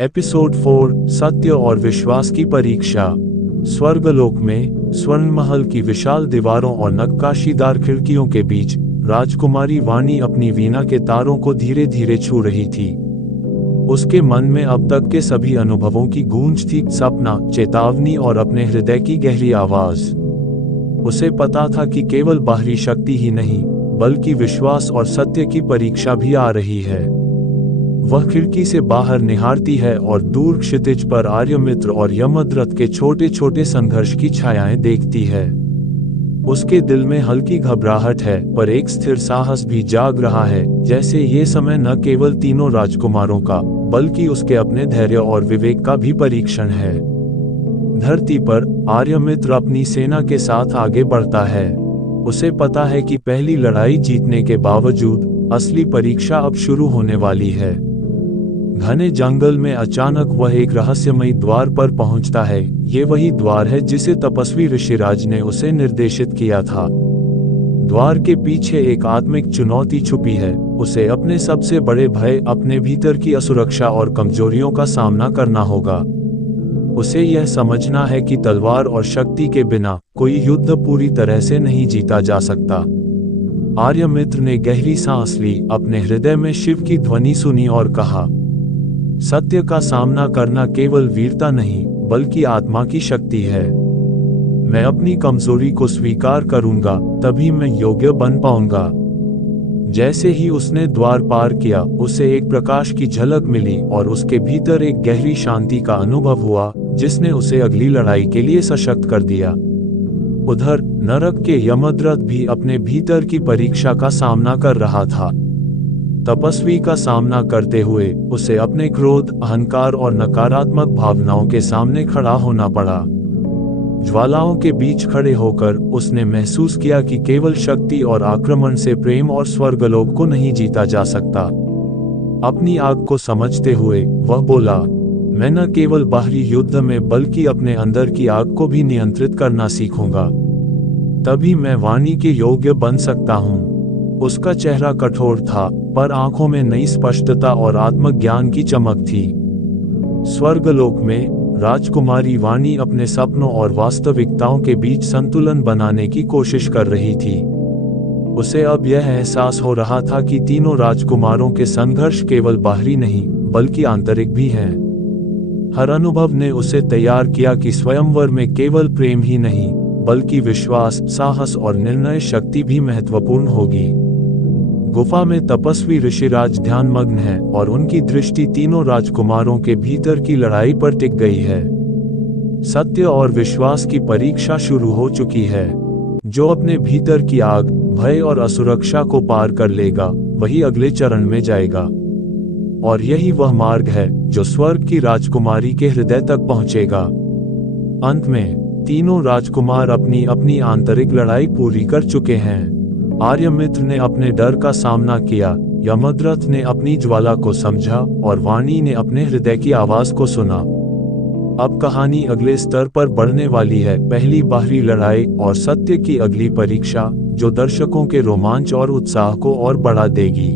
Episode 4 सत्य और विश्वास की परीक्षा। स्वर्गलोक में स्वर्ण महल की विशाल दीवारों और नक्काशीदार खिड़कियों के बीच राजकुमारी वाणी अपनी वीणा के तारों को धीरे धीरे छू रही थी। उसके मन में अब तक के सभी अनुभवों की गूंज थी, सपना, चेतावनी और अपने हृदय की गहरी आवाज। उसे पता था कि केवल बाहरी शक्ति ही नहीं, बल्कि विश्वास और सत्य की परीक्षा भी आ रही है। वह खिड़की से बाहर निहारती है और दूर क्षितिज पर आर्यमित्र और यमद्रथ के छोटे छोटे संघर्ष की छायाएं देखती है। उसके दिल में हल्की घबराहट है, पर एक स्थिर साहस भी जाग रहा है, जैसे ये समय न केवल तीनों राजकुमारों का, बल्कि उसके अपने धैर्य और विवेक का भी परीक्षण है। धरती पर आर्यमित्र अपनी सेना के साथ आगे बढ़ता है। उसे पता है कि पहली लड़ाई जीतने के बावजूद असली परीक्षा अब शुरू होने वाली है। घने जंगल में अचानक वह एक रहस्यमयी द्वार पर पहुंचता है। ये वही द्वार है जिसे तपस्वी ऋषिराज ने उसे निर्देशित किया था। द्वार के पीछे एक आत्मिक चुनौती छुपी है। उसे अपने सबसे बड़े भय, अपने भीतर की असुरक्षा और कमजोरियों का सामना करना होगा। उसे यह समझना है कि तलवार और शक्ति के बिना कोई युद्ध पूरी तरह से नहीं जीता जा सकता। आर्यमित्र ने गहरी सांस ली, अपने हृदय में शिव की ध्वनि सुनी और कहा, सत्य का सामना करना केवल वीरता नहीं, बल्कि आत्मा की शक्ति है। मैं अपनी कमजोरी को स्वीकार करूंगा, तभी मैं योग्य बन पाऊंगा। जैसे ही उसने द्वार पार किया, उसे एक प्रकाश की झलक मिली और उसके भीतर एक गहरी शांति का अनुभव हुआ, जिसने उसे अगली लड़ाई के लिए सशक्त कर दिया। उधर नरक के यमद्रथ भी अपने भीतर की परीक्षा का सामना कर रहा था। तपस्वी का सामना करते हुए उसे अपने क्रोध, अहंकार और नकारात्मक भावनाओं के सामने खड़ा होना पड़ा। ज्वालाओं के बीच खड़े होकर उसने महसूस किया कि केवल शक्ति और आक्रमण से प्रेम और स्वर्गलोक को नहीं जीता जा सकता। अपनी आग को समझते हुए वह बोला, मैं न केवल बाहरी युद्ध में बल्कि अपने अंदर की आग को भी नियंत्रित करना सीखूंगा। तभी मैं वाणी के योग्य बन सकता हूँ। उसका चेहरा कठोर था, पर आंखों में नई स्पष्टता और आत्मज्ञान की चमक थी। स्वर्गलोक में राजकुमारी वाणी अपने सपनों और वास्तविकताओं के बीच संतुलन बनाने की कोशिश कर रही थी। उसे अब यह एहसास हो रहा था कि तीनों राजकुमारों के संघर्ष केवल बाहरी नहीं, बल्कि आंतरिक भी हैं। हर अनुभव ने उसे तैयार किया कि स्वयंवर में केवल प्रेम ही नहीं, बल्कि विश्वास, साहस और निर्णय शक्ति भी महत्वपूर्ण होगी। गुफा में तपस्वी ऋषिराज ध्यानमग्न है और उनकी दृष्टि तीनों राजकुमारों के भीतर की लड़ाई पर टिक गई है। सत्य और विश्वास की परीक्षा शुरू हो चुकी है। जो अपने भीतर की आग, भय और असुरक्षा को पार कर लेगा, वही अगले चरण में जाएगा। और यही वह मार्ग है जो स्वर्ग की राजकुमारी के हृदय तक पहुंचेगा। अंत में तीनों राजकुमार अपनी अपनी आंतरिक लड़ाई पूरी कर चुके हैं। आर्यमित्र ने अपने डर का सामना किया, यमद्रथ ने अपनी ज्वाला को समझा और वाणी ने अपने हृदय की आवाज को सुना। अब कहानी अगले स्तर पर बढ़ने वाली है। पहली बाहरी लड़ाई और सत्य की अगली परीक्षा, जो दर्शकों के रोमांच और उत्साह को और बढ़ा देगी।